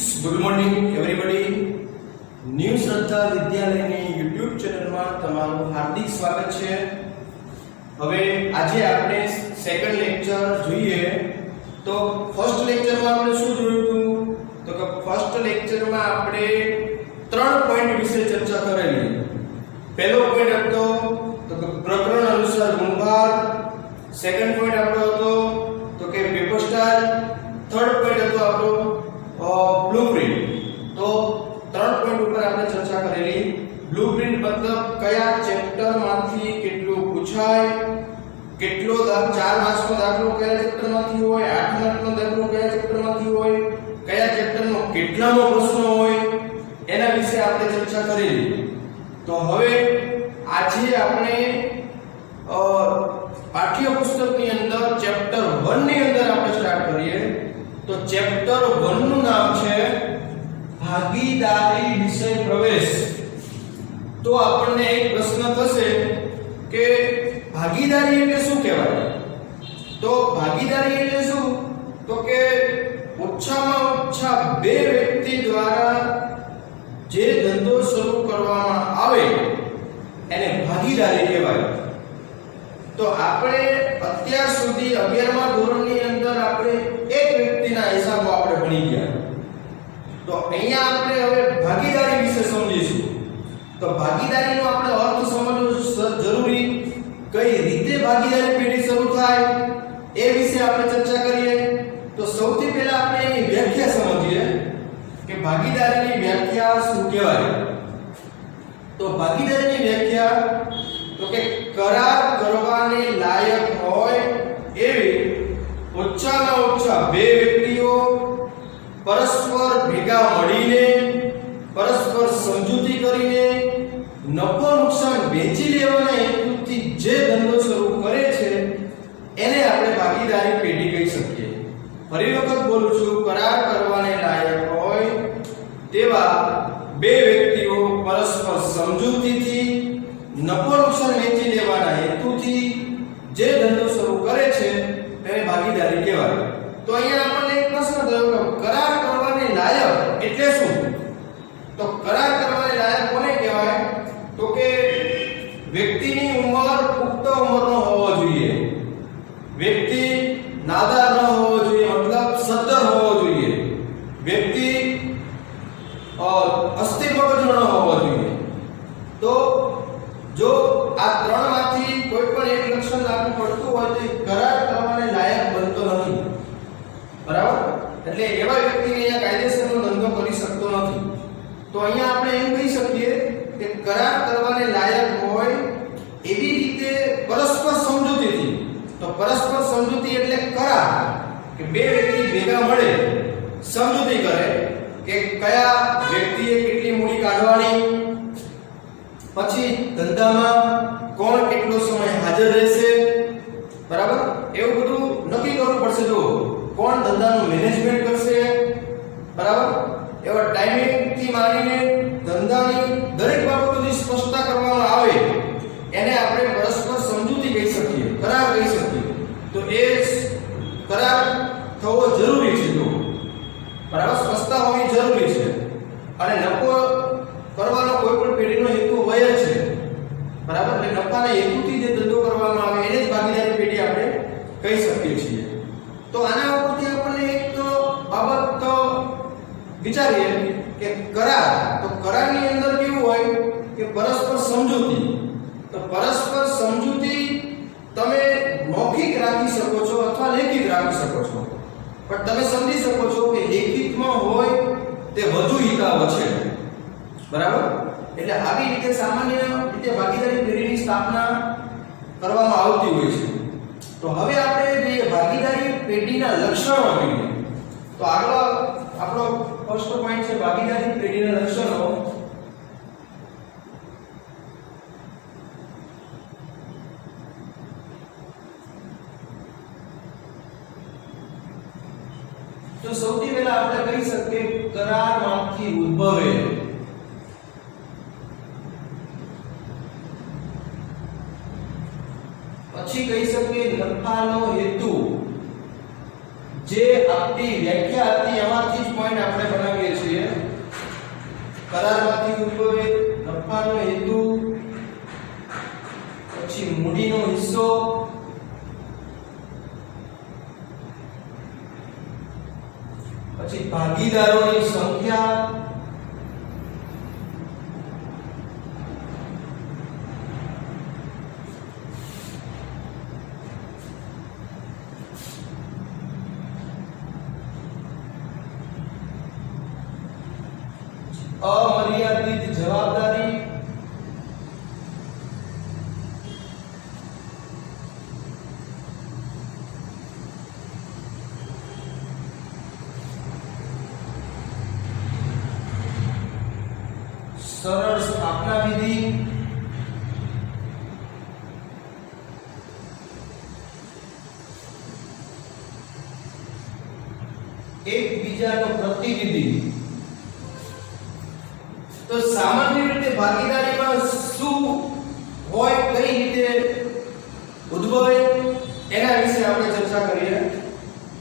Good morning everybody. New શ્રદ્ધા વિદ્યાલયની YouTube ચેનલમાં તમારું હાર્દિક સ્વાગત છે. હવે આજે આપણે સેકન્ડ લેક્ચર જોઈએ. તો ફર્સ્ટ લેક્ચરમાં આપણે શું જોયું હતું? તો કે ફર્સ્ટ લેક્ચરમાં આપણે 3 પોઈન્ટ વિશે ચર્ચા કરેલી. પહેલો પોઈન્ટ હતો તો કે પ્રકરણ અનુસાર ગુણભાર. સેકન્ડ પોઈન્ટ આપણો હતો તો કે પેપર સ્ટાઇલ. થર્ડ પોઈન્ટ હતો આપણો બ્લુપ્રિન્ટ. તો 3 પોઈન્ટ ઉપર આપણે ચર્ચા કરેલી. બ્લુપ્રિન્ટ મતલબ કયા ચેપ્ટર માંથી કેટલું પૂછાય, કેટલો 4 માર્ક્સનો દાખલો કયા ચેપ્ટર માંથી હોય, 8 માર્ક્સનો દાખલો કયા ચેપ્ટર માંથી હોય, કયા ચેપ્ટરનો કેટલામો પ્રશ્ન હોય, એના વિશે આપણે ચર્ચા કરેલી. તો હવે આજે આપણે પાઠ્યપુસ્તકની અંદર ચેપ્ટર 1 ની અંદર આપણે સ્ટાર્ટ કરીએ. તો ચેપ્ટર 1 નું નામ છે ભાગીદારી વિષય પ્રવેશ. તો આપણને એક પ્રશ્ન થશે કે ભાગીદારી એટલે શું કહેવાય? તો ભાગીદારી એટલે શું? તો કે ઓછામાં ઓછા 2 વ્યક્તિ દ્વારા જે ધંધો શરૂ કરવામાં આવે એને ભાગીદારી કહેવાય. તો આપણે અત્યાર સુધી 11મા ધોરણની અંદર આપણે એક વ્યક્તિના હિસાબો આપણે ભણી ગયા. તો અહીંયા આપણે હવે ભાગીદારી વિશે સમજીશું. તો ભાગીદારીનો આપણે અર્થ સમજવો જરૂરી. કઈ રીતે ભાગીદારી પેઢી શરૂ થાય એ વિશે આપણે ચર્ચા કરીએ. તો સૌથી પહેલા આપણે એની વ્યાખ્યા સમજીએ કે ભાગીદારીની વ્યાખ્યા શું કહેવાય. તો ભાગીદારીની વ્યાખ્યા તો કે કરાર કરવાને લાયક હોય એવી ઓછામાં ઓછા 2 વ્યક્તિઓ પરસ્પર ભેગા મળીને પરસ્પર સમજૂતી કરીને નફો નુકસાન વેચી લેવાના હેતુથી જે ધંધો શરૂ કરે છે એને આપણે ભાગીદારી પેઢી કહી શકીએ. ફરી વખત બોલું છું, કરાર કરવાને લાયક હોય તેવા 2 વ્યક્તિઓ પરસ્પર સમજૂતીથી નફો નુકસાન વેચી લેવાના હેતુથી જે ધંધો શરૂ કરે છે તેને ભાગીદારી કહેવાય. તો અહીંયા આપણને એક પ્રશ્ન થયો કે કરાર કરવાને લાયક એટલે શું? તો કરાર કરવાને લાયક કોને કહેવાય? તો કે વ્યક્તિની ઉંમર પુખ્ત ઉંમરનો હોવો જોઈએ, વ્યક્તિ નાદાર ન હોવો જોઈએ, મતલબ સદ્ધર હોવો જોઈએ, વ્યક્તિ અસ્થિર મગજનો ન હોવો જોઈએ. તો જો આ 3 માંથી કોઈ પણ એક લક્ષણ લાગુ પડતું હોય તો કરાર કરવાને લાયક બનતો નથી. બરાબર? એટલે એવા વ્યક્તિને અહીંયા કાયદેસરનો ધંધો કરી શકતો નથી. તો અહીંયા આપણે એમ કહી શકીએ કે કરાર કરવાને લાયક હોય એવી રીતે પરસ્પર સમજૂતીથી. તો પરસ્પર સમજૂતી એટલે કરાર કે 2 વ્યક્તિ ભેગા મળે, સમજૂતી કરે કે કયા વ્યક્તિએ કેટલી મૂડી કાઢવાની, પછી ધંધામાં કોણ કેટલો સમય હાજર રહેશે, બરાબર? એવું બધું નક્કી કરવું પડશે. જો કોણ ધંધાનું મેનેજમેન્ટ કરશે, બરાબર? એવા ટાઈમિંગ થી માંડીને ધંધાની દરેક બાબતોની સ્પષ્ટતા કરવામાં આવે એને આપણે પરસ્પર સમજૂતી કહી શકીએ, કરાર કહી શકીએ. તો એ કરાર થવો જરૂરી છે. જો બરાબર સ્પષ્ટતા હોવી જરૂરી છે. અને નફો કરવાનો કોઈ પણ પેઢીનો હેતુ હોય જ છે, બરાબર? એટલે નફાના હેતુથી જે ધંધો કરવામાં આવે એને જ ભાગીદારી પેઢી આપણે કહી શકીએ છીએ. તો આના ઉપરથી આપણને એક બાબત વિચારીએ કે કરાર. તો કરારની અંદર કેવું હોય કે પરસ્પર સમજૂતી. તો પરસ્પર સમજૂતી તમે મૌખિક રાખી શકો છો અથવા લેખિત રાખી શકો છો, પણ તમે સમજી શકો છો કે લેખિતમાં હોય તે વધુ હિતાવ છે, બરાબર? એટલે આવી રીતે સામાન્ય રીતે ભાગીદારી પેઢીની સ્થાપના કરવામાં આવતી હોય છે. તો હવે આપણે જે ભાગીદારી પેઢીના લક્ષણો જોઈએ. તો આગળ આપણો ફર્સ્ટ પોઈન્ટ છે ભાગીદારી પેઢીના લક્ષણો. તો સૌથી પહેલા આપણે કહી શકીએ કરારમાંથી ઉદ્ભવે. પછી કહી શકીએ નફાનો હેતુ. જે આપણી વ્યાખ્યા હતી એમાંથી જ પોઈન્ટ આપણે બનાવીએ કરારમાંથી ઉદ્ભવે, નફાનો હેતુ, પછી મૂડીનો હિસ્સો, પછી ભાગીદારોની સંખ્યા, અમર્યાદિત જવાબદારી, સરળ સ્થાપના વિધિ, એકબીજાનો પ્રતિનિધિ. તો સામાન્ય રીતે ભાગીદારીમાં શું હોય, કઈ રીતે ઉદ્ભવે, એના વિશે આપણે ચર્ચા કરીએ.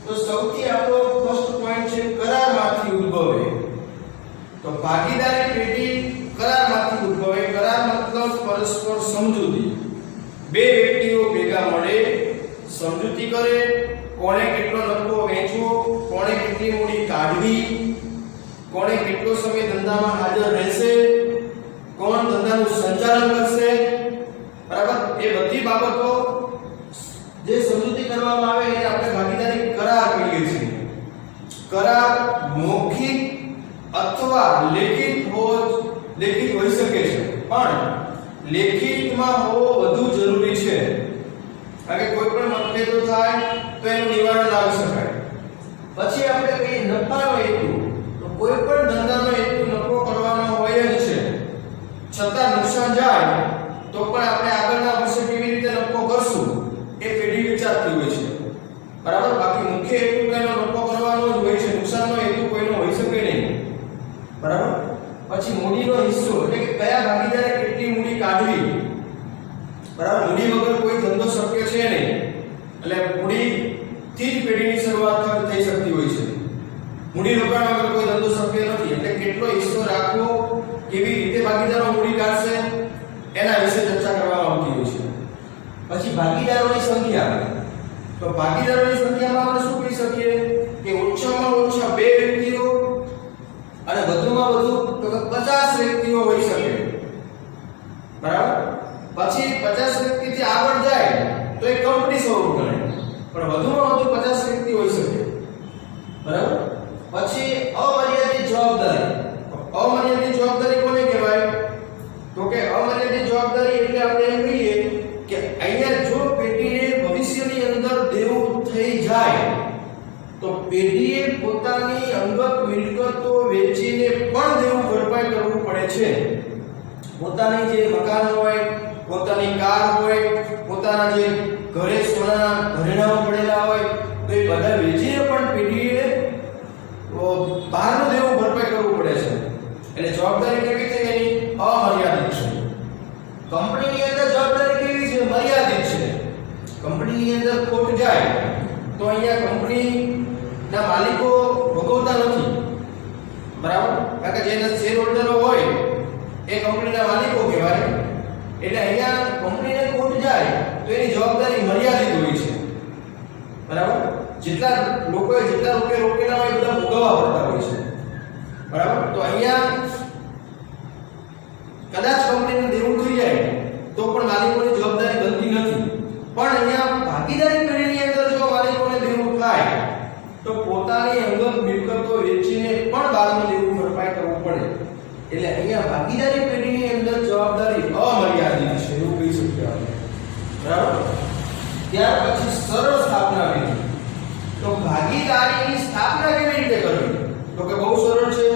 તો સૌથી આપણો ફર્સ્ટ પોઈન્ટ છે કરારમાંથી ઉદ્ભવે. તો ભાગીદારી પેઢી કરારમાંથી ઉદ્ભવે. કરાર મતલબ પરસ્પર સમજૂતી. બે વ્યક્તિઓ ભેગા મળે, સમજૂતી કરે, કોણે કેટલો નફો વેચવો, કોણે કેટલી મૂડી કાઢવી, કોણે કેટલો સમય ધંધામાં હાજર રહેશે, કોણ ધંધાનું સંચાલન કરશે, બરાબર, એ બધી બાબતો જે સમજૂતી કરવામાં આવે એને આપણે ભાગીદારી કરાર કહીએ છીએ. કરાર મૌખિક અથવા લેખિત હોઈ શકે છે, પણ લેખિતમાં હોવો વધુ જરૂરી છે, કારણ કે કોઈ પણ મતભેદો થાય તો એનું નિવારણ લાવી શકાય. પછી આપણે કહીએ નફાનો હેતુ. કોઈ પણ ધંધાનો હેતુ નફો કરવાનો હોય જ છે, છતાં નુકસાન જાય તો પણ આપણે આગળના વર્ષે કેવી રીતે નફો કરશું એ પેઢી વિચારતી હોય છે, બરાબર. બાકી મુખ્ય હેતુ કોઈનો નફો કરવાનો જ હોય છે, નુકસાનનો હેતુ કોઈનો હોઈ શકે નહીં, બરાબર. પછી મૂડીનો હિસ્સો, એટલે કે કયા ભાગીદારે કેટલી મૂડી કાઢવી, બરાબર. મૂડી વગર કોઈ ધંધો શક્ય છે નહીં, એટલે મૂડીથી જ પેઢીની શરૂઆત થઈ શકતી હોય છે. મૂડી રોકાણ વગર કોઈ ધંધો શક્ય નથી, એટલે કેટલો હિસ્સો રાખવો, કેવી રીતે ભાગીદારો મૂડી કાઢશે, એના વિશે ચર્ચા કરવામાં આવતી હોય છે. પછી ભાગીદારોની સંખ્યા. તો ભાગીદારોની સંખ્યામાં આપણે શું કહી શકીએ કે ઓછામાં ઓછા 2 વ્યક્તિઓ અને વધુમાં વધુ 50 વ્યક્તિઓ હોઈ શકે, બરાબર. પછી 50 વ્યક્તિથી આગળ જાય તો એ કંપની સ્વરૂપ ગણાય, પણ વધુમાં વધુ 50 વ્યક્તિ હોઈ શકે, બરાબર. પછી અમર્યાદિત જવાબદારી. અમર્યાદિત જવાબદારી કોને કહેવાય? તો કે અમર્યાદિત જવાબદારી એટલે આપણે એમ કહીએ કે અહીંયા જો પેઢીને ભવિષ્યની અંદર દેવું થઈ જાય તો પેઢીએ પોતાની અંગત મિલકતો વેચીને પણ દેવું ભરપાઈ કરવું પડે છે. પોતાની જે મકાન હોય, પોતાની કાર હોય, પોતાના જે ઘરે સોનાના ઘરેણાઓ પડેલા હોય, તો એ બધા વેચીને પણ પેઢીએ બહારનું દેવું ભરપાઈ કરવું પડે છે. એટલે જવાબદારી કેવી છે એની? અમર્યાદિત છે. કંપનીની અંદર જવાબદારી કેવી છે? મર્યાદિત છે. કંપનીની અંદર ખોટ જાય તો અહીંયા કંપનીના માલિકો ભોગવતા નથી, બરાબર. કારણ કે જેના શેર હોલ્ડરો હોય એ કંપનીના માલિકો કહેવાય. એટલે અહીંયા કંપનીને ખોટ જાય તો એની જવાબદારી મર્યાદિત હોય છે, બરાબર. જેટલા લોકોએ જેટલા રૂપિયા રોકેલા હોય એ બધા ભોગવવા પડતા હોય છે, બરાબર. તો અહીંયા કદાચ કંપનીને દેવું થઈ જાય તો પણ માલિકોની જવાબદારી બનતી નથી. પણ અહીંયા ભાગીદારી પેઢીની અંદર જો માલિકોને દેવું થાય તો પોતાની અંગત મિલકતો વેચીને પણ બહારનું દેવું ભરપાઈ કરવું પડે. એટલે અહીંયા ભાગીદારી પેઢીની અંદર જવાબદારી અમર્યાદિત છે એવું કહી શકીએ આપણે, બરાબર. ત્યાર પછી સરળ સ્થાપના વિધિ. તો ભાગીદારીની સ્થાપના કેવી રીતે કરવી? તો કે બહુ સરળ છે.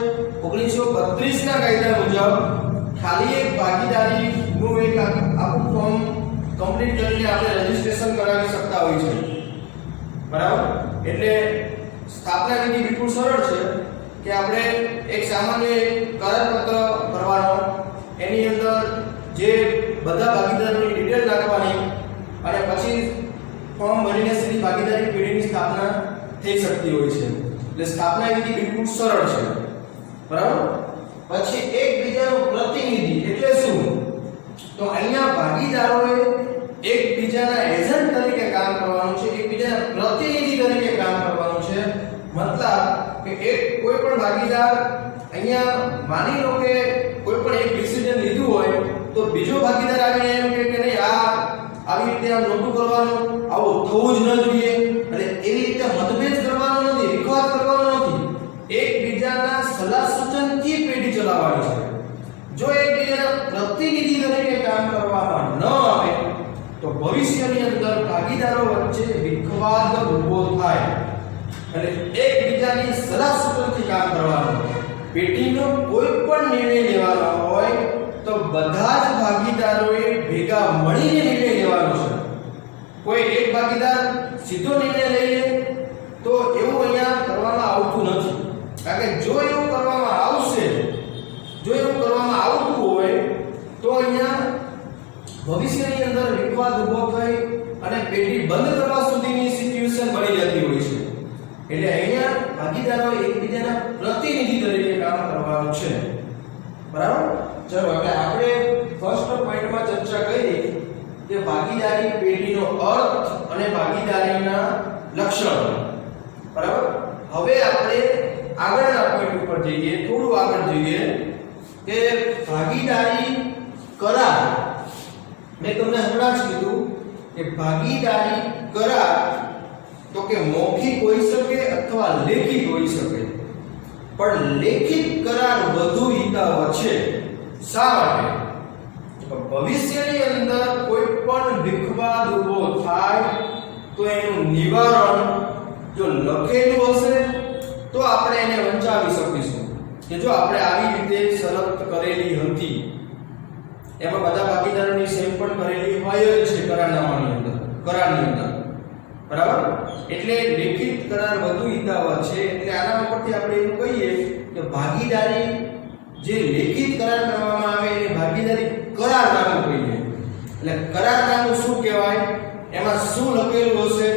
1932 ના કાયદા મુજબ ખાલી એક ભાગીદારીનું એક આખું ફોર્મ કમ્પ્લીટ કરીને આપણે રજીસ્ટ્રેશન કરાવી શકતા હોય છે, બરાબર. એટલે સ્થાપના વિધિ બિલકુલ સરળ છે કે આપણે એક સામાન્ય કરારપત્ર ભરવાનો, એની અંદર જે બધા ભાગીદારોની ડિટેલ નાખવાની અને પછી ફોર્મ ભરીને સીધી ભાગીદારી પેઢીની સ્થાપના થઈ શકતી હોય છે. એટલે સ્થાપના વિધિ બિલકુલ સરળ છે, બરાબર. પછી એકબીજાનું પ્રતિનિધિ એટલે શું? તો અહીંયા ભાગીદારોએ એકબીજાના એજન્ટ તરીકે કામ કરવાનું છે, એકબીજાના પ્રતિનિધિ તરીકે કામ કરવાનું છે. મતલબ કે એક કોઈ પણ ભાગીદાર અહીંયા માની લો કે કોઈ પણ એક ડિસિઝન લીધું હોય તો બીજો ભાગીદાર આવીને એમ કહે કે નહીં આ આવી રીતે આમ નહોતું કરવાનું, આવું થવું જ ન જોઈએ, એટલે એવી રીતે મતભેદ કરવાનો નથી, વિખવાદ કરવાનો નથી, એકબીજાના સલાહ સૂચનથી પેઢી ચલાવવાની છે. જો એકબીજાના પ્રતિનિધિ તરીકે કામ કરવામાં ન આવે તો ભવિષ્યની અંદર ભાગીદારો વચ્ચે વિખવાદ ઊભો થાય. એટલે એકબીજાની સલાહ સૂચનથી કામ કરવાનું. પેઢીનો કોઈ પણ નિર્ણય લેવાનો હોય તો બધા જ ભાગીદારોએ ભેગા મળીને નિર્ણય લેવાનો છે. કોઈ એક ભાગીદાર સીધો નિર્ણય લઈ લે તો એવું અહીંયા કરવામાં આવતું નથી. કારણ કે જો એવું કરવામાં આવશે, જો એવું કરવામાં આવતું હોય તો અહીંયા ભવિષ્યની અંદર વિખવાદ ઊભો થઈ અને પેઢી બંધ કરવા સુધીની સિચ્યુએશન બની જતી હોય છે. એટલે અહીંયા ભાગીદારો એકબીજાના પ્રતિનિધિ તરીકે કામ કરવાનું છે. બરાબર? ચલો હવે આપણે ફર્સ્ટ પોઈન્ટમાં ચર્ચા કરી કે ભાગીદારી પેઢીનો અર્થ અને ભાગીદારીના લક્ષણો. બરાબર? હવે આપણે આગળના પોઈન્ટ ઉપર જઈએ, થોડું આગળ જઈએ કે ભાગીદારી કરાર. મેં તમને હમણાં જ કીધું કે ભાગીદારી કરાર તો કે મૌખિક હોઈ શકે અથવા લેખિત હોઈ શકે, પણ લેખિત કરાર વધુ હિતાવહ છે. શા માટે? તો ભવિષ્યની અંદર કોઈ પણ વિખવાદ ઊભો થાય તો એનું નિવારણ જો લખેલું હશે તો આપણે એને વંચાવી શકીશું કે જો આપણે આવી રીતે શરત કરેલી હતી, એમાં બધા ભાગીદારોની સહી પણ કરેલી હોય જ છે કરારનામાની અંદર, કરારની અંદર. બરાબર? એટલે લેખિત કરાર વધુ હિતાવહ છે. એટલે આના ઉપરથી આપણે એવું કહીએ કે ભાગીદારી જે લેખિત કરાર કરવામાં આવે એને ભાગીદારી કરારનામું કહીએ. એટલે કરારનામું શું કહેવાય, એમાં શું લખેલું હશે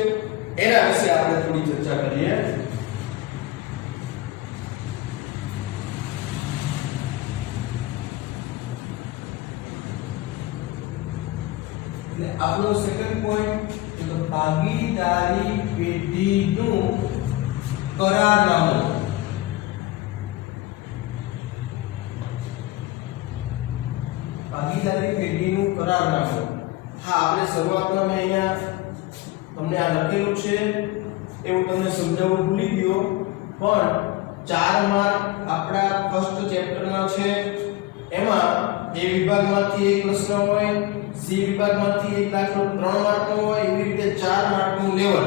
એના વિશે આપણે થોડી ચર્ચા કરીએ. એટલે આપણો સેકન્ડ પોઈન્ટ તો ભાગીદારી પેઢીનું કરારનામું. ભાગીદારી પેઢીનું કરારનામું. હા, આપણે શરૂઆતમાં મેં અહીંયા તમને આ લખેલું છે એવું તમને સમજાવવું ભૂલી ગયો, પણ 4 માર્ક આપણા ફર્સ્ટ ચેપ્ટરમાં છે. એમાં એ વિભાગમાંથી એક પ્રશ્ન હોય, સી વિભાગમાંથી એક દાખલો 3 માર્કનો હોય, એવી રીતે 4 માર્કનું લેવલ.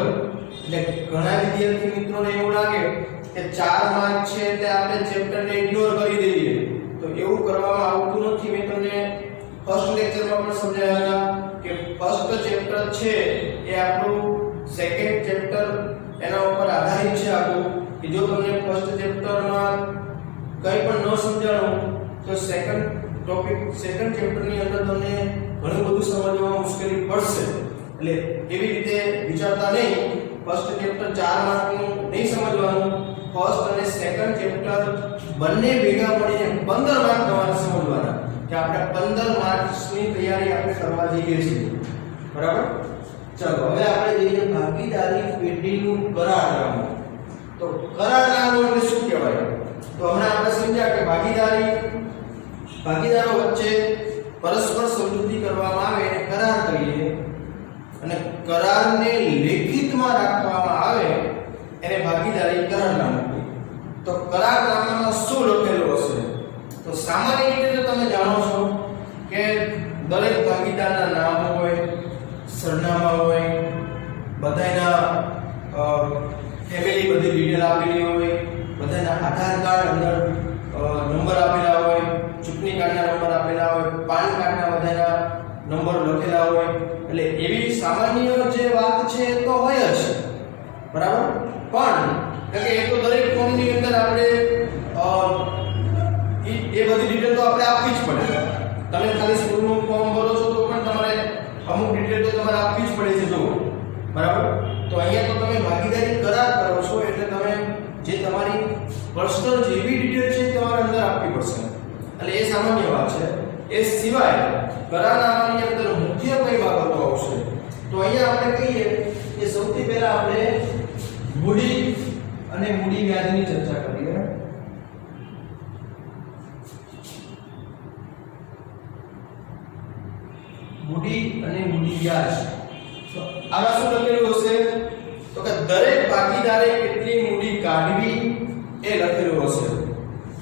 એટલે ઘણા વિદ્યાર્થી મિત્રોને એવું લાગે કે 4 માર્ક છે એટલે આપણે ચેપ્ટરને ઇગ્નોર કરી દઈએ, તો એવું કરવામાં આવતું નથી. મેં તમને ફર્સ્ટ લેક્ચરમાં પણ સમજાવ્યા હતા કે ફર્સ્ટ ચેપ્ટર છે એ આપણું સેકન્ડ ચેપ્ટર એના ઉપર આધારિત છે આખું, કે જો તમને ફર્સ્ટ ચેપ્ટરમાં કંઈ પણ ન સમજાણું તો સેકન્ડ ટોપિક સેકન્ડ ચેપ્ટરની અંદર તમને ઘણું બધું સમજવામાં મુશ્કેલી પડશે. એટલે એવી રીતે વિચારતા નહીં, ફર્સ્ટ ચેપ્ટર 4 માર્કનું નહીં સમજવાનું, ફર્સ્ટ અને સેકન્ડ ચેપ્ટર બંને ભેગા મળીને 15 માર્ક તમારે સમજવાના, કે આપણે 15 માર્ક્સની તૈયારી આપણે કરવા જઈએ છીએ. બરાબર? ચલો હવે આપણે જઈએ ભાગીદારી પેઢીનું કરારનામું. તો કરારનામું એટલે શું કહેવાય? તો હમણાં આપણે સમજ્યા કે ભાગીદારો વચ્ચે પરસ્પર સમજૂતી કરવામાં આવે એને કરાર કહીએ, અને કરારને લેખિતમાં રાખવામાં આવે એને ભાગીદારી કરારનામું કહીએ. તો કરારનામામાં શું લખેલું હશે? તો સામાન્ય રીતે તમે જાણો છો કે દરેક ભાગીદારના નામ હોય, સરનામા હોય, બધાના ફેમિલી બધી ડિટેલ આપેલી હોય, બધાના આધાર કાર્ડ અંદર નંબર આપેલા હોય, ચૂંટણી કાર્ડના નંબર આપેલા હોય, પાન કાર્ડના બધાના નંબર લખેલા હોય. એટલે એવી સામાન્ય જે વાત છે એ તો હોય જ. બરાબર? પણ કે એ તો દરેક ફોર્મની અંદર આપણે એ બધી ડિટેલ તો આપણે આપવી જ પડે. તમે ખાલી સ્કૂલનું ફોર્મ ભરો છો તો પણ તમારે અમુક ડિટેલ તો તમારે આપવી જ પડે છે. જો બરાબર, તો અહીંયા તો તમે ભાગીદારી કરાર કરો છો એટલે તમે જે તમારી પર્સનલ જેવી ડિટેલ છે તમારે અંદર આપવી પડશે. એ સિવાય કરારનામાની અંદર મુખ્ય કઈ બાબતો આવશે? તો અહીંયા આપણે કહીએ કે સૌથી પહેલા આપણે મૂડી અને મૂડી વ્યાજની ચર્ચા કરીએ. મૂડી અને મૂડી વ્યાજ. તો આમાં શું લખેલું હશે? તો કે દરેક ભાગીદારે કેટલી મૂડી કાઢવી એ લખેલું હશે.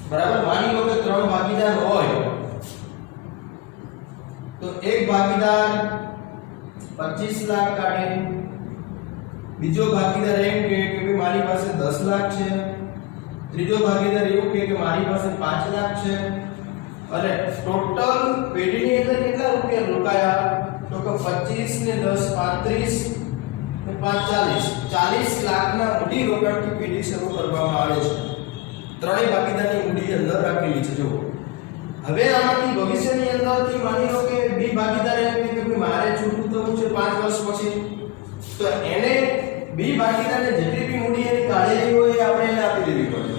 બરાબર. માની લો કે 3 ભાગીદાર હોય તો એક ભાગીદાર 25 લાખ કાઢે, બીજો ભાગીદાર એમ કહે કે ભાઈ મારી પાસે 10 લાખ છે, ત્રીજો ભાગીદાર એવું કહે કે મારી પાસે 5 લાખ છે, અને ટોટલ પેઢીની અંદર કેટલા રૂપિયા રોકાયા? તો કે 25 ને 10 35 ને 5 40 લાખના મૂડી રોકાણથી પેઢી શરૂ કરવામાં આવે છે. ત્રણેય ભાગીદારની મૂડી અંદર રાખેલી છે. જો હવે આમાંથી ભવિષ્યની અંદરથી માની લો કે બી ભાગીદાર એમ કહે કે મારે છૂટું થવું છે 5 વર્ષ પછી, તો એને બી ભાગીદારને જેટલી બી મૂડી એની કાઢેલી હોય એ આપણે એને આપી દેવી પડે.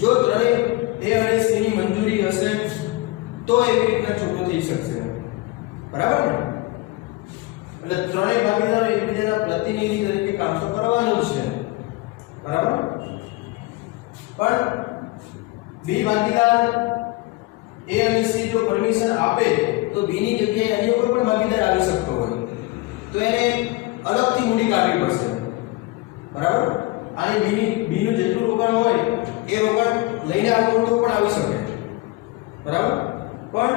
જો ત્રણેય એ અને સી ની મંજૂરી હશે તો એવી રીતના છૂટું થઈ શકશે. બરાબર ને? એટલે ત્રણેય ભાગીદારો એકબીજાના પ્રતિનિધિ તરીકે કામ તો કરવાનું જ છે. બરાબર. પણ બી ભાગીદાર એ અને સી જો પરમિશન આપે તો બી ની જગ્યાએ અન્ય કોઈ પણ ભાગીદાર આવી શકતો હોય તો એને અલગથી મૂડી કાઢવી પડશે. બરાબર. અને બી નું જેટલું રોકાણ હોય એ રોકાણ લઈને આવવું તો પણ આવી શકે. બરાબર. પણ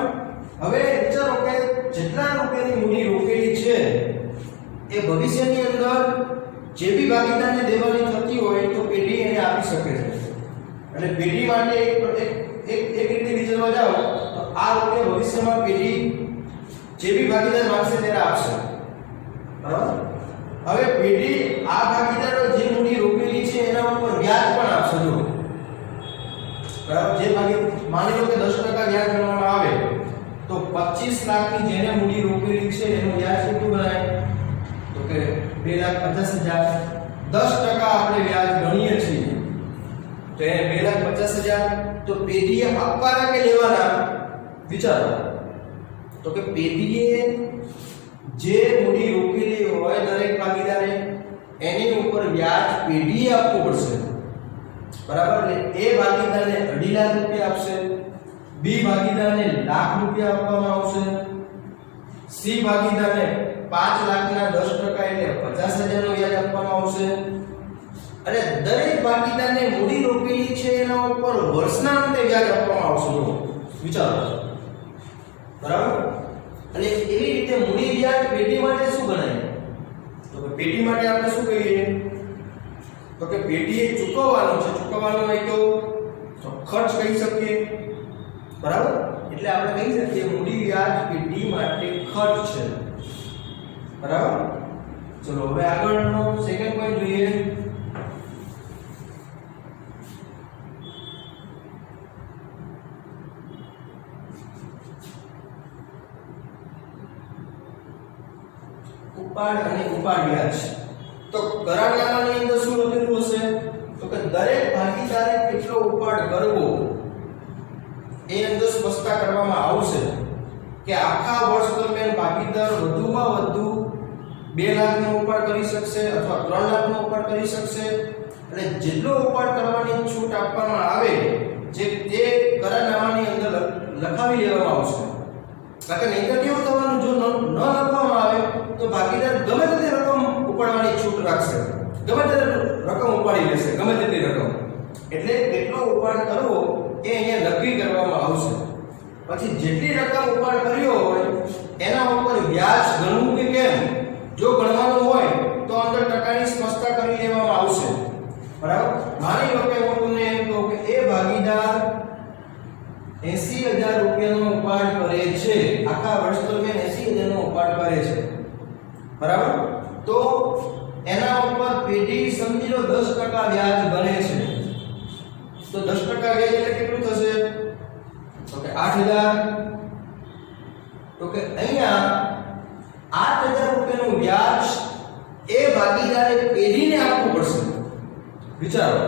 હવે વિચારો કે જેટલા રૂપિયાની મૂડી રોકેલી છે એ ભવિષ્યની અંદર જે બી ભાગીદારને દેવાની થતી હોય તો પેઢી એને આપી શકે છે. અને પેઢી માટે એક રીતે વિચારવા જાઓ તો આ રૂપિયા ભવિષ્યમાં પેઢી જે બી ભાગીદાર માંગશે ત્યારે આપશે. બરાબર. હવે પેઢી આ ભાગીદારો જે મૂડી રોકેલી છે એના ઉપર વ્યાજ પણ આપશે. જો બરાબર, જે માની લો કે 10% વ્યાજ ગણવામાં આવે તો 25 લાખની જેને મૂડી રોકેલી છે એનું વ્યાજ કેટલું ગણાય? તો કે 2,50,000. 10% આપણે વ્યાજ ગણીએ છીએ તો એને 2,50,000. તો પેઢીએ આપવાના કે લેવાના? વિચારો. તો કે પેઢીએ જે મૂડી રોકેલી હોય દરેક ભાગીદારે એની ઉપર વ્યાજ પેઢીએ આપવું પડશે. બરાબર. એટલે એ ભાગીદારને 2.5 લાખ રૂપિયા આપશે, બી ભાગીદારને લાખ રૂપિયા આપવામાં આવશે, સી ભાગીદારને 5 લાખના 10% એટલે 50,000 નું વ્યાજ આપવામાં આવશે. અને દરેક ભાગીદારને મૂડી રોકેલી છે એના ઉપર વર્ષના અંતે વ્યાજ આપવામાં આવશે. વિચારો. બરાબર. અને એવી રીતે મૂડી વ્યાજ પેઢી માટે શું ગણાય? તો કે પેઢી માટે આપણે શું કહીએ? તો કે પેઢીએ ચૂકવવાનું છે. ચૂકવવાનું હોય તો ખર્ચ કહી શકીએ. બરાબર. એટલે આપણે કહી શકીએ મૂડી વ્યાજ પેઢી માટે ખર્ચ છે. બરાબર. ચલો હવે આગળનો સેકન્ડ પોઈન્ટ જોઈએ. ઉપાડ અને ઉપાડ વ્યાજ. તો કરારનામાની અંદર શું લખેલું હશે? તો કે દરેક ભાગીદારે કેટલો ઉપાડ કરવો એ અંદર સ્પષ્ટતા કરવામાં આવશે કે આખા વર્ષ દરમિયાન ભાગીદાર વધુમાં વધુ 2 લાખનો ઉપાડ કરી શકશે અથવા 3 લાખનો ઉપાડ કરી શકશે. અને જેટલો ઉપાડ કરવાની છૂટ આપવામાં આવે જે તે કરારનામાની અંદર લખાવી લેવામાં આવશે. કારણ કે નહીંતર કેવું થવાનું, જો ન લખવામાં આવે તો ભાગીદાર ગમે તે રકમ ઉપાડવાની છૂટ રાખશે, ગમે તે રકમ ઉપાડી લેશે, ગમે તેટલી રકમ. એટલે કેટલો ઉપાડ કરવો એ અહીંયા નક્કી કરવામાં આવશે. પછી જેટલી રકમ ઉપાડ કર્યો હોય એના ઉપર વ્યાજ ગણવું કે કેમ, જો ગણવાનું હોય તો અંદર ટકાની સ્પષ્ટતા કરી લેવામાં આવશે. બરાબર. માની લો કે હું તમને એમ કહું કે એ ભાગીદાર 80,000 રૂપિયાનો ઉપાડ કરે છે, આખા વર્ષ દરમિયાન 80,000 નો ઉપાડ કરે છે. બરાબર. તો એના ઉપર પેઢી સમજી લો 10% વ્યાજ ગણે છે. તો 10% વ્યાજ એટલે કેટલું થશે? તો કે 8,000. તો કે અહીંયા 8,000 રૂપિયાનું વ્યાજ એ ભાગીદારે પેઢીને આપવું પડશે. વિચારો.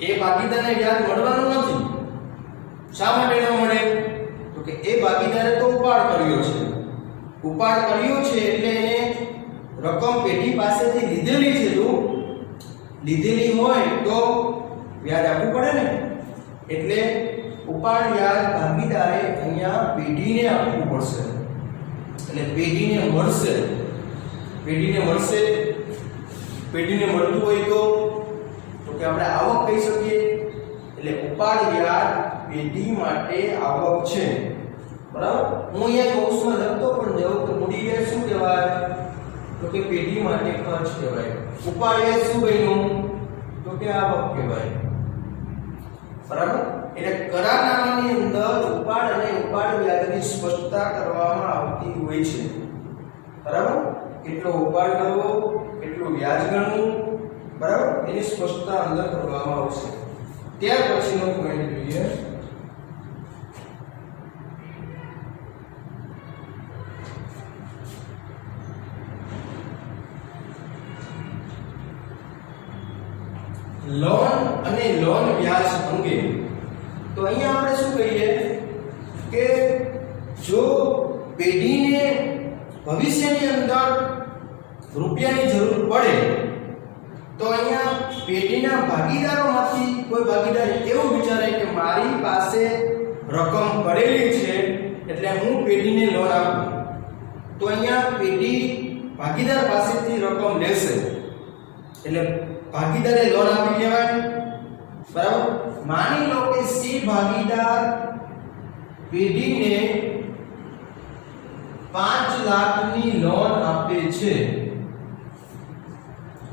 એ ભાગીદારને વ્યાજ મળવાનું નથી. શા માટે ન મળે? તો તો કે એ ભાગીદારે તો ઉપાડ કર્યો છે. ઉપાડ કર્યો છે એટલે એને રકમ પેઢી પાસેથી લીધેલી છે. જો લીધેલી હોય તો વ્યાજ આપવું પડે ને, એટલે ઉપાડ વ્યાજ ભાગીદારે અહીંયા પેઢીને આપવું પડશે. એટલે પેઢીને મળશે. પેઢીને મળતું હોય તો કે આપણે આવક કહી શકીએ. એટલે ઉપાડ વ્યાજ પેઢી માટે આવક છે. બરાબર. હું અહીંયા કૌંસમાં લખતો પણ જાઉં તો મૂડી વ્યાજ શું કહેવાય? તો કે પેઢી માટે ખર્ચ કહેવાય. ઉપાડ વ્યાજ શું બન્યું? તો કે આવક કહેવાય. બરાબર. એટલે કરારનામાની અંદર ઉપાડ અને ઉપાડ વ્યાજની સ્પષ્ટતા કરવામાં આવતી હોય છે. બરાબર. કેટલો ઉપાડ કરવો, કેટલું વ્યાજ ગણવું, બરાબર, એની સ્પષ્ટતા અંદર કરવામાં આવશે. ત્યાર પછીનો પોઈન્ટ જોઈએ. લોન અને લોન વ્યાજ અંગે તો અહીંયા આપણે શું કહીએ કે જો પેઢીને ભવિષ્યની અંદર રૂપિયાની જરૂર પડે તો અહીંયા પેઢીના ભાગીદારોમાંથી કોઈ ભાગીદાર એવું વિચારે કે મારી પાસે રકમ પડેલી છે એટલે હું પેઢીને લોન આપું, તો અહીંયા પેઢી ભાગીદાર પાસેથી રકમ લેશે એટલે ભાગીદારે લોન આપી કહેવાય. બરાબર. માની લો કે સી ભાગીદાર પેઢીને 5 લાખની લોન આપે છે.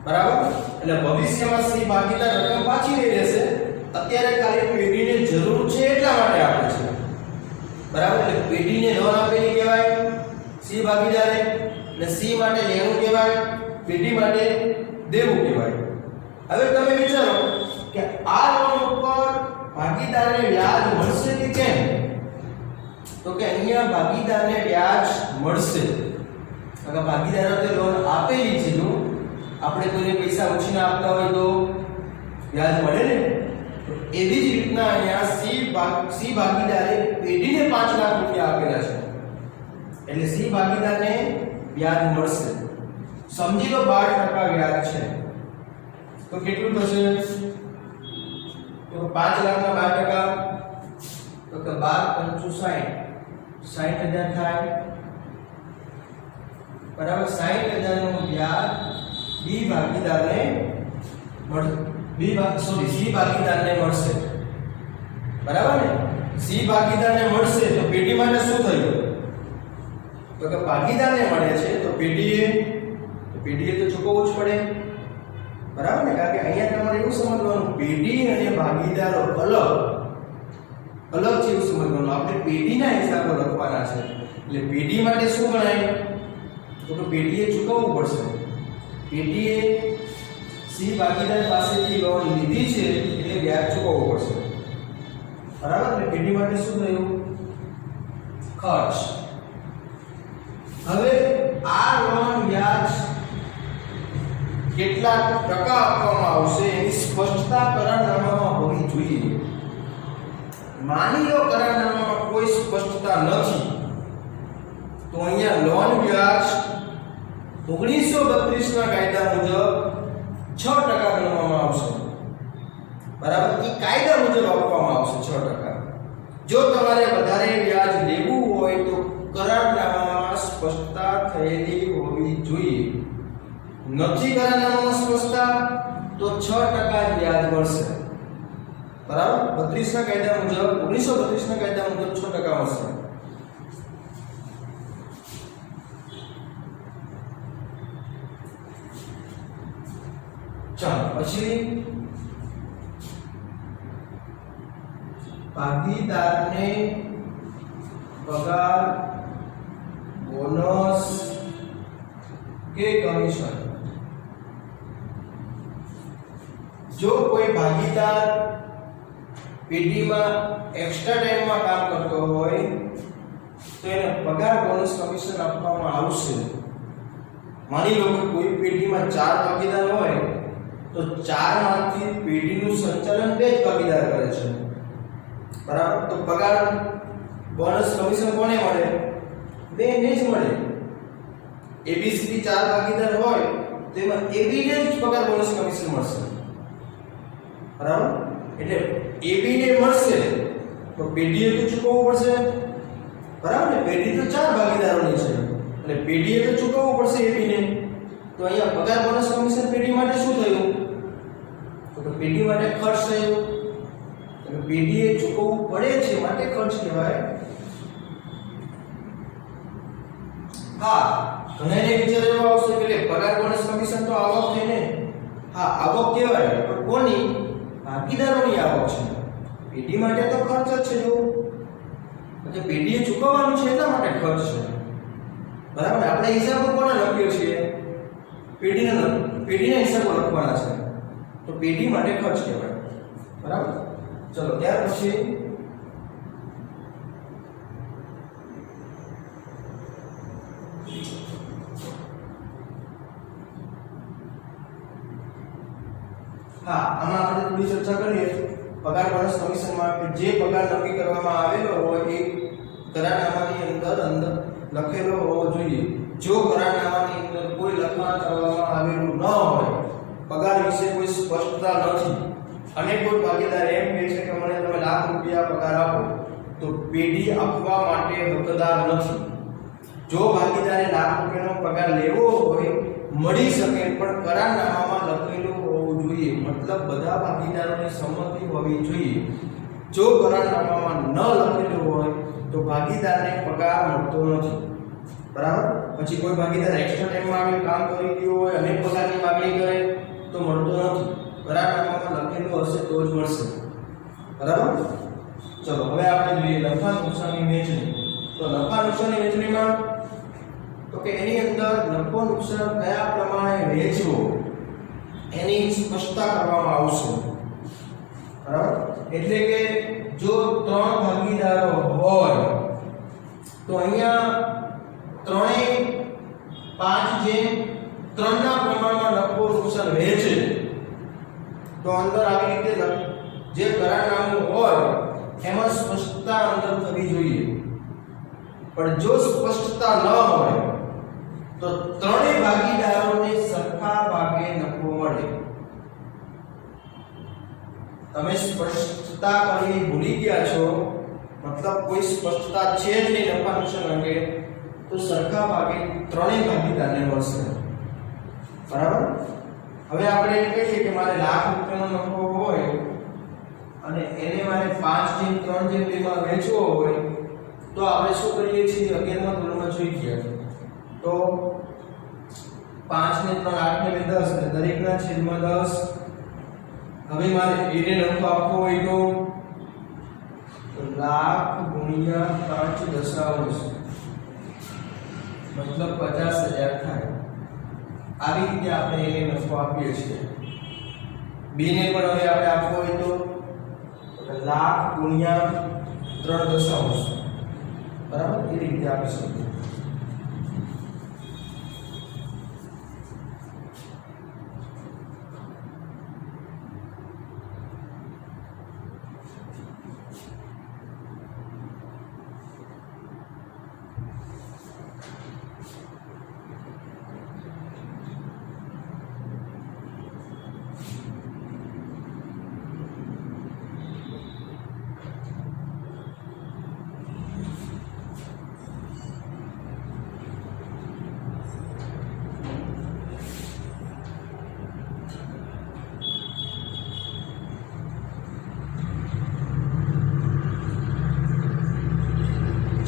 બરાબર. એટલે ભવિષ્યમાં સી ભાગીદાર રકમ પાછી લઈ લેશે, અત્યારે ખાલી પેઢીને જરૂર છે એટલા માટે આપે છે. બરાબર. એટલે પેઢીને લોન આપેલી કહેવાય સી ભાગીદારે, અને સી માટે લેવું કહેવાય, પેઢી માટે દેવું કહેવાય. હવે તમે વિચારો કે આ લોન ઉપર ભાગીદારને વ્યાજ મળશે કે કેમ? તો કે અહીંયા ભાગીદારને વ્યાજ મળશે. અગર ભાગીદારે લોન આપેલી છે, જો આપણે કોઈને પૈસા ઉછીને આપતા હોય તો વ્યાજ મળે ને, તો એવી જ રીતના અહીંયા સી ભાગીદારે પેઢીને 5 લાખ રૂપિયા આપેલા છે એટલે સી ભાગીદારને વ્યાજ મળશે. સમજી લો 12% વ્યાજ છે તો કેટલું થશે? તો 5 લાખના 12% તો કે 12 × 5 60,000 થાય. બરાબર. 60,000 નું વ્યાજ બી ભાગીદારને સી ભાગીદારને મળશે. બરાબર ને? સી ભાગીદારને મળશે તો પેઢી માટે શું થયું? તો કે ભાગીદારને મળે છે તો પેઢીએ તો ચૂકવવું જ પડે. બરાબર ને? કારણ કે અહીંયા તમારે એવું સમજવાનું પેઢી અને ભાગીદારો અલગ છે એવું સમજવાનું. આપણે પેઢીના હિસાબો લખવાના છે એટલે પેઢી માટે શું ગણાય? તો કે પેઢીએ ચૂકવવું પડશે. પેઢીએ સી ભાગીદાર પાસેથી લોન લીધી છે એટલે વ્યાજ ચૂકવવું પડશે. બરાબર. એટલે પેઢી માટે શું થયું? ખર્ચ. હવે આ લોન વ્યાજ કેટલા ટકા આપવામાં આવશે એની સ્પષ્ટતા કરારનામામાં હોવી જોઈએ. માની લો કરારનામામાં કોઈ સ્પષ્ટતા નથી તો અહીંયા લોન વ્યાજ 1932 ના કાયદા મુજબ 6% ગણવામાં આવશે. બરાબર. એ કાયદા મુજબ આપવામાં આવશે 6%. જો તમારે વધારે વ્યાજ લેવું હોય તો કરારનામામાં સ્પષ્ટતા થયેલી હોવી જોઈએ. નથી કરારનામામાં સ્પષ્ટતા તો 6% વ્યાજ મળશે. બરાબર. 32 ના કાયદા મુજબ 1932 ના કાયદા મુજબ 6% મળશે. ચાલો પછી ભાગીદારને પગાર, બોનસ કે કમિશન. જો કોઈ ભાગીદાર પેઢીમાં એક્સ્ટ્રા ટાઈમમાં કામ કરતો હોય તો એને પગાર, બોનસ, કમિશન આપવામાં આવશે. માની લો કે કોઈ પેઢીમાં 4 ભાગીદાર હોય તો 4 માંથી પેઢીનું સંચાલન 2 જ ભાગીદાર કરે છે. બરાબર. તો પગાર, બોનસ કમિશન કોને મળે? બેને જ મળે. એબીસીડી 4 ભાગીદાર હોય તેમાં એબી ને જ પગાર બોનસ કમિશન મળશે. બરાબર? એટલે એબી ને મળશે તો પેઢીએ તો ચૂકવવું પડશે. બરાબર ને? પેઢી તો 4 ભાગીદારોની છે એટલે પેઢીએ તો ચૂકવવું પડશે એબી ને. તો અહીંયા પગાર બોનસ કમિશન પેઢી માટે શું થયું? તો પેઢી માટે ખર્ચ થયો. એટલે પેઢીએ ચૂકવવું પડે છે માટે ખર્ચ કહેવાય. હા, ઘણાને વિચાર એવો આવશે કે પગાર બોનસ કમિશન તો આવક છે ને. હા, આવક કહેવાય પણ કોની? ભાગીદારોની આવક છે. પેઢી માટે તો ખર્ચ જ છે. જો એટલે પેઢીએ ચૂકવવાનું છે એટલા માટે ખર્ચ છે. બરાબર? આપણે હિસાબો કોને લખ્યો છે? પેઢીના હિસાબો લખવાના છે. તો પેઢી માટે ખર્ચ કહેવાય. બરાબર? ચલો ત્યાર પછી હા, આમાં આપણે થોડી ચર્ચા કરીએ પગાર બોનસ કમિશનમાં કે જે પગાર નક્કી કરવામાં આવેલો હોય એ કરારનામાની અંદર લખેલો હોવો જોઈએ. જો કરારનામાની અંદર કોઈ લખાણ કરવામાં આવેલું ન હોય, પગાર વિશે કોઈ સ્પષ્ટતા નથી અને કોઈ ભાગીદાર એમ કહે છે કે મને તમે લાખ રૂપિયા પગાર આપો, તો પેઢી આપવા માટે હકદાર નથી. જો ભાગીદારે લાખ રૂપિયાનો પગાર લેવો હોય મળી શકે પણ કરારનામામાં લખેલું હોવું જોઈએ. મતલબ બધા ભાગીદારોની સંમતિ હોવી જોઈએ. જો કરારનામામાં ન લખેલું હોય તો ભાગીદારને પગાર મળતો નથી. બરાબર? પછી કોઈ ભાગીદાર એક્સ્ટ્રા ટાઈમમાં આવી કામ કરી રહ્યો હોય અને પગારની માંગણી કરે તો મળતો નથી. કરારનામામાં લખેલું હશે તો જ મળશે. બરાબર? ચલો હવે આપણે જોઈએ નફા નુકસાનની વહેંચણી. તો નફા નુકસાનની વહેંચણીમાં તો કે એની અંદર નફો નુકસાન કયા પ્રમાણે વહેંચવો એની સ્પષ્ટતા કરવામાં આવશે. બરાબર? એટલે કે જો 3 ભાગીદારો હોય તો અહીંયા 3:5:3 ના પ્રમાણમાં નફો નુકસાન વહેંચે તો અંદર આવી રીતે જે કરારનામું હોય એમાં સ્પષ્ટતા અંદર થવી જોઈએ. પણ જો સ્પષ્ટતા ન હોય તો ત્રણેય ભાગીદારોને સરખા ભાગે નફો મળે. તમે સ્પષ્ટતા કરવી ભૂલી ગયા છો, મતલબ કોઈ સ્પષ્ટતા છે જ નહીં નફા નુકસાન અંગે, તો સરખા ભાગે ત્રણેય ભાગીદારને મળશે. બરાબર? હવે આપણે એમ કહીએ કે મારે લાખ રૂપિયાનો નફો હોય અને એને મારે 5:3:2 માં વેચવો હોય તો આપણે શું કરીએ છીએ? 11મા ધોરણમાં જોઈ ગયા. તો 5 ને 3 8 ને 2 10 એટલે દરેકના છેદમાં 10. હવે મારે એને નફો આપવો હોય તો લાખ ગુણ્યા 5 દશાંશ મતલબ 50,000 થાય. આવી રીતે આપણે એને નફો આપીએ છીએ. બી ને પણ હવે આપણે આપવો હોય તો લાખ ગુણ્યા 3 દશાંશ. બરાબર? એ રીતે આપી શકીએ.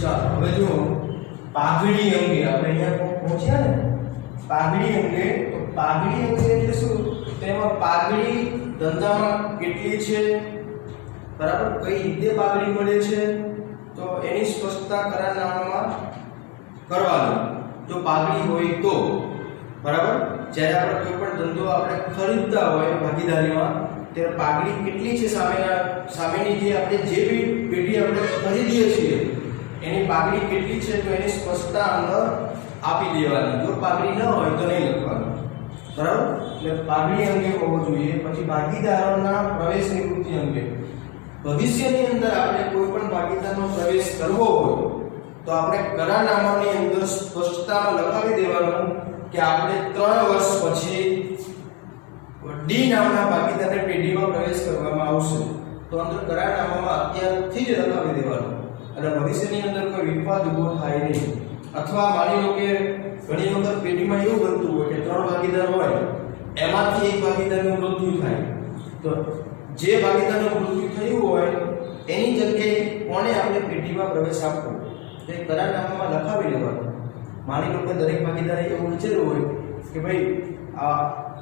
ચાલો હવે જો પાઘડી અંગે આપણે અહીંયા પહોંચ્યા ને પાઘડી અંગે. તો પાઘડી અંગે એટલે શું? તેમાં પાઘડી ધંધામાં કેટલી છે, બરાબર, કઈ રીતે પાઘડી મળે છે, તો એની સ્પષ્ટતા કરારનામામાં કરવાની. જો પાઘડી હોય તો બરાબર, જ્યારે આપણે કોઈ પણ ધંધો આપણે ખરીદતા હોય ભાગીદારીમાં ત્યારે પાઘડી કેટલી છે સામેની જે આપણે જે બી પેઢી આપણે ખરીદીએ છીએ એની પાઘડી કેટલી છે તો એની સ્પષ્ટતા અંદર આપી દેવાની. જો પાઘડી ન હોય તો નહીં લખવાનું. બરાબર? એટલે પાઘડી અંગે હોવો જોઈએ. પછી ભાગીદારોના પ્રવેશ નિવૃત્તિ અંગે. ભવિષ્યની અંદર આપણે કોઈ પણ ભાગીદારનો પ્રવેશ કરવો હોય તો આપણે કરારનામાની અંદર સ્પષ્ટતામાં લખાવી દેવાનું કે આપણે 3 વર્ષ પછી ડી નામના ભાગીદારને પેઢીમાં પ્રવેશ કરવામાં આવશે. તો અંદર કરારનામામાં અત્યારથી જ લખાવી દેવાનું અને ભવિષ્યની અંદર કોઈ વિવાદ ઊભો થાય નહીં. અથવા માની લો કે ઘણી વખત પેઢીમાં એવું બનતું હોય કે 3 ભાગીદાર હોય, એમાંથી એક ભાગીદારનું મૃત્યુ થાય, તો જે ભાગીદારનું મૃત્યુ થયું હોય એની જગ્યાએ કોને આપણે પેઢીમાં પ્રવેશ આપવો તે કરારનામામાં લખાવી લેવાનું. માની લો કે દરેક ભાગીદારે એવું વિચાર્યું હોય કે ભાઈ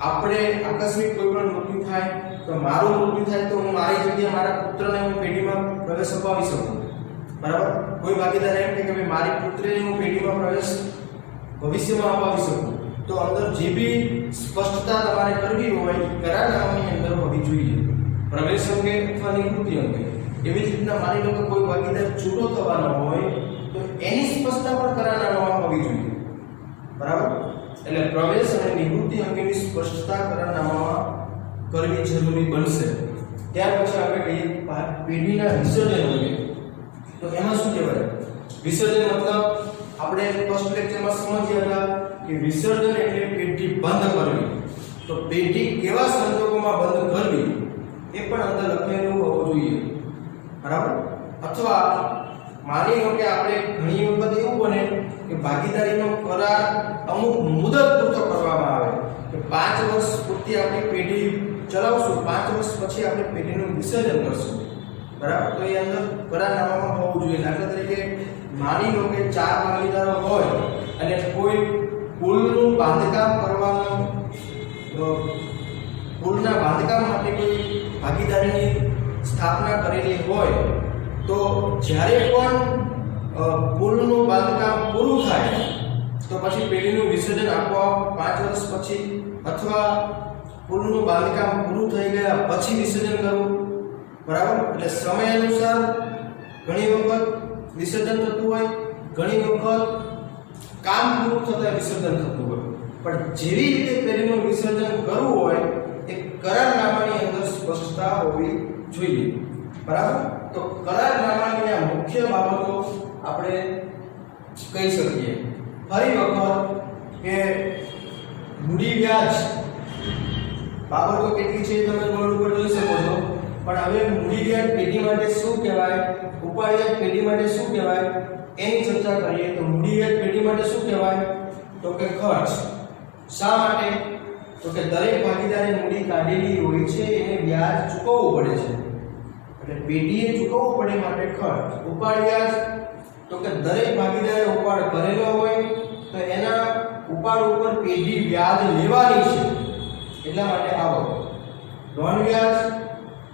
આપણે આકસ્મિક કોઈ પણ મૃત્યુ થાય તો મારું મૃત્યુ થાય તો હું મારી જગ્યાએ મારા પુત્રને હું પેઢીમાં પ્રવેશ અપાવી શકું. બરાબર. કોઈ ભાગીદાર એમ કે ભાઈ મારી પુત્રીને હું પેઢીમાં પ્રવેશ ભવિષ્યમાં અપાવી શકું. તો અંદર જે બી સ્પષ્ટતા તમારે કરવી હોય કરારનામાની અંદર હોવી જોઈએ, પ્રવેશ અંગે અથવા નિવૃત્તિ અંગે. એવી જ રીતના માની લો કે કોઈ ભાગીદાર છૂટો થવાનો હોય તો એની સ્પષ્ટતા પણ કરારનામામાં હોવી જોઈએ. બરાબર. એટલે પ્રવેશ અને નિવૃત્તિ અંગેની સ્પષ્ટતા કરારનામામાં કરવી જરૂરી બનશે. ત્યાર પછી આપણે કહીએ પેઢીના વિસર્જન અંગે. તો એમાં શું કહેવાય? વિસર્જન મતલબ આપણે ફર્સ્ટ લેક્ચરમાં સમજ્યા હતા કે વિસર્જન એટલે પેઢી બંધ કરવી. તો પેઢી કેવા સંજોગોમાં બંધ કરવી એ પણ અંદર લખેલું હોવું જોઈએ. બરાબર. અથવા માની લો કે આપણે ઘણી વખત એવું બને કે ભાગીદારીનો કરાર અમુક મુદત પૂરતો કરવામાં આવે કે 5 વર્ષ પૂરતી આપણી પેઢી ચલાવશું, 5 વર્ષ પછી આપણે પેઢીનું વિસર્જન કરશું. બરાબર. તો એ અંદર કરારનામામાં હોવું જોઈએ. દાખલા તરીકે માની લો કે 4 ભાગીદારો હોય અને કોઈ પુલનું બાંધકામ કરવાનું પુલના બાંધકામ માટે કોઈ ભાગીદારીની સ્થાપના કરેલી હોય તો જ્યારે પણ પુલનું બાંધકામ પૂરું થાય તો પછી પેઢીનું વિસર્જન આપોઆપ 5 વર્ષ પછી અથવા પુલનું બાંધકામ પૂરું થઈ ગયા પછી વિસર્જન કરવું. બરાબર. એટલે સમય અનુસાર ઘણી વખત વિસર્જન થતું હોય, ઘણી વખત કામ પૂરું થતા વિસર્જન થતું હોય. પણ જેવી રીતે પેઢીનું વિસર્જન કરવું હોય એ કરારનામાની અંદર સ્પષ્ટતા હોવી જોઈએ. બરાબર. તો કરારનામાની આ મુખ્ય બાબતો આપણે કહી શકીએ. ફરી વખત કે મૂડી વ્યાજ બાબતો કેટલી છે તમે બોર્ડ ઉપર જોઈ શકો છો. પણ હવે મૂડી વ્યાજ પેઢી માટે શું કહેવાય, ઉપાડ વ્યાજ પેઢી માટે શું કહેવાય એની ચર્ચા કરીએ. તો મૂડી વ્યાજ પેઢી માટે શું કહેવાય? તો કે ખર્ચ. શા માટે? તો કે દરેક ભાગીદારે મૂડી કાઢેલી હોય છે એને વ્યાજ ચૂકવવું પડે છે, એટલે પેઢીએ ચૂકવવું પડે માટે ખર્ચ. ઉપાડ વ્યાજ તો કે દરેક ભાગીદારે ઉપાડ કરેલો હોય તો એના ઉપાડ ઉપર પેઢી વ્યાજ લેવાની છે એટલા માટે આવક. લોન વ્યાજ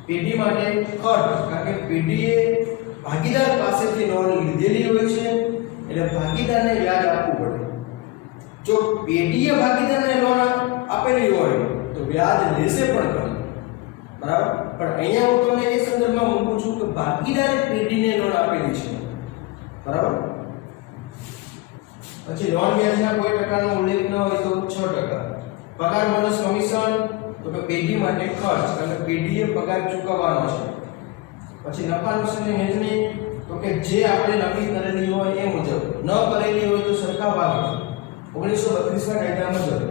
પેઢી માટે ખર્ચ, કારણ કે પેઢીએ ભાગીદાર પાસેથી લોન લીધેલી હોય છે એટલે ભાગીદારને વ્યાજ આપવું પડે. જો પેઢીએ ભાગીદારને લોન આપેલી હોય તો વ્યાજ લેશે પણ ખરી. બરાબર. પણ અહીંયા હું તમને એ સંદર્ભમાં મૂકું છું કે ભાગીદારે પેઢીને લોન આપેલી છે. બરાબર. પછી લોન વ્યાજના કોઈ ટકાનો ઉલ્લેખ ન હોય તો 6%. પગાર બોનસ કમિશન તો કે પેઢી માટે ખર્ચ, અને પેઢીએ પગાર ચૂકવવાનો છે. પછી નફા નુકસાનની વહેંચણી તો કે જે આપણે નક્કી કરેલી હોય એ મુજબ, ન કરેલી હોય તો સરખા ભાગે 1932 ના કાયદા મુજબ.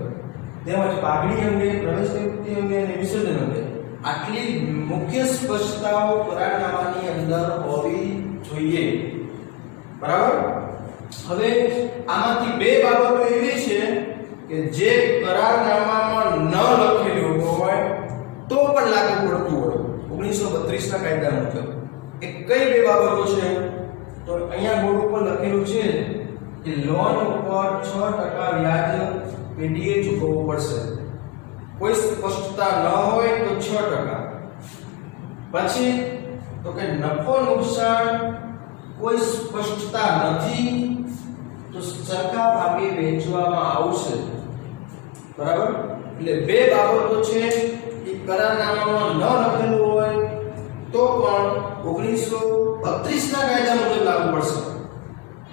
તેમજ પાઘડી અંગે, પ્રવેશ નિવૃત્તિ અંગે અને વિસર્જન અંગે આટલી મુખ્ય સ્પષ્ટતાઓ કરારનામાની અંદર હોવી જોઈએ. બરાબર. હવે આમાંથી બે બાબતો એવી છે કે જે કરારનામામાં ન લખેલું હોય તો પણ લાગુ પડતું હોય 1932 ના કાયદા મુજબ. એ કઈ બે બાબતો છે? તો અહીંયા બોર્ડ ઉપર લખેલું છે કે લોન ઉપર 6% વ્યાજ પેઢીએ ચૂકવવું પડશે. કોઈ સ્પષ્ટતા ન હોય તો 6%. પછી તો કે નફો નુકસાન કોઈ સ્પષ્ટતા નથી તો સરખા ભાગે વહેંચવામાં આવશે. બરાબર. એટલે બે બાબતો છે કે કરારનામામાં ન લખેલું હોય તો પણ 1932 ના કાયદા મુજબ લાગુ પડશે.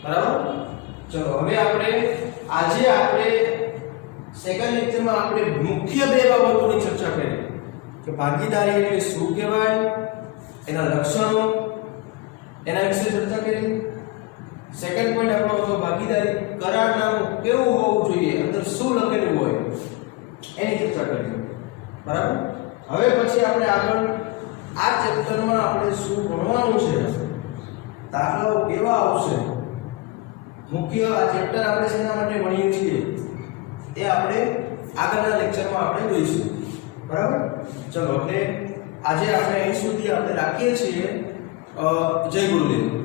બરાબર. ચલો હવે આજે સેકન્ડ લેક્ચરમાં આપણે મુખ્ય બે બાબતોની ચર્ચા કરી કે ભાગીદારી એટલે શું કહેવાય, એના લક્ષણો, એના વિશે ચર્ચા કરી. સેકન્ડ પોઈન્ટ આપણો હતો ભાગીદારી. કરારનામું કેવું હોવું જોઈએ, અંદર શું લખેલું હોય એની ચર્ચા કરી. બરાબર. હવે પછી આપણે આગળ આ ચેપ્ટરમાં આપણે શું ભણવાનું છે, દાખલાઓ કેવા આવશે, મુખ્ય આ ચેપ્ટર આપણે શેના માટે ભણીએ છીએ એ આપણે આગળના લેક્ચરમાં આપણે જોઈશું. બરાબર. ચલો એટલે આજે આપણે અહીં સુધી આપણે રાખીએ છીએ. જય ગુરુદેવ.